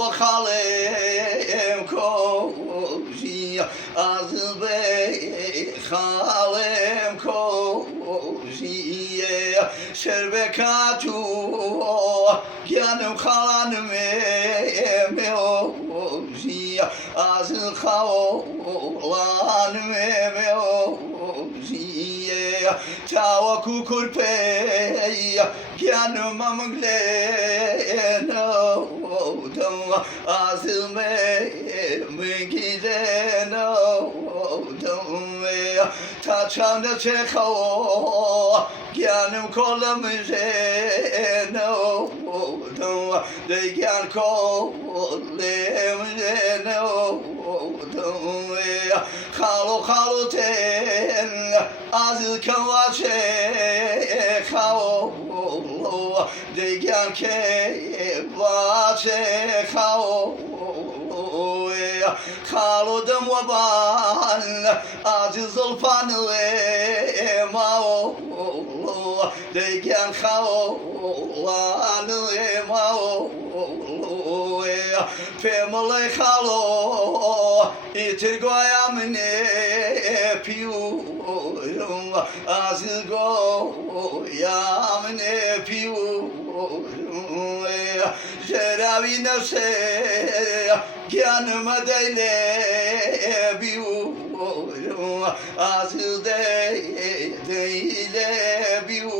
bakalım koşuya az bakalım koşuya şerbekatu yanım kalanım meoşiya az kalanım meoşiya tawa kukurpeya yanım amgleno azme mengideno taçamda çekao yanım kolum jeno de yan kolum jeno khalo ten azil kavache khao de yan ke vache khao khalo dem waban azil zulfanı mao de yan khao anı mao Pemole khalo itir goyamne piu azil goyamne piu jeravi nefse yanıma deyle biu azil deyle biu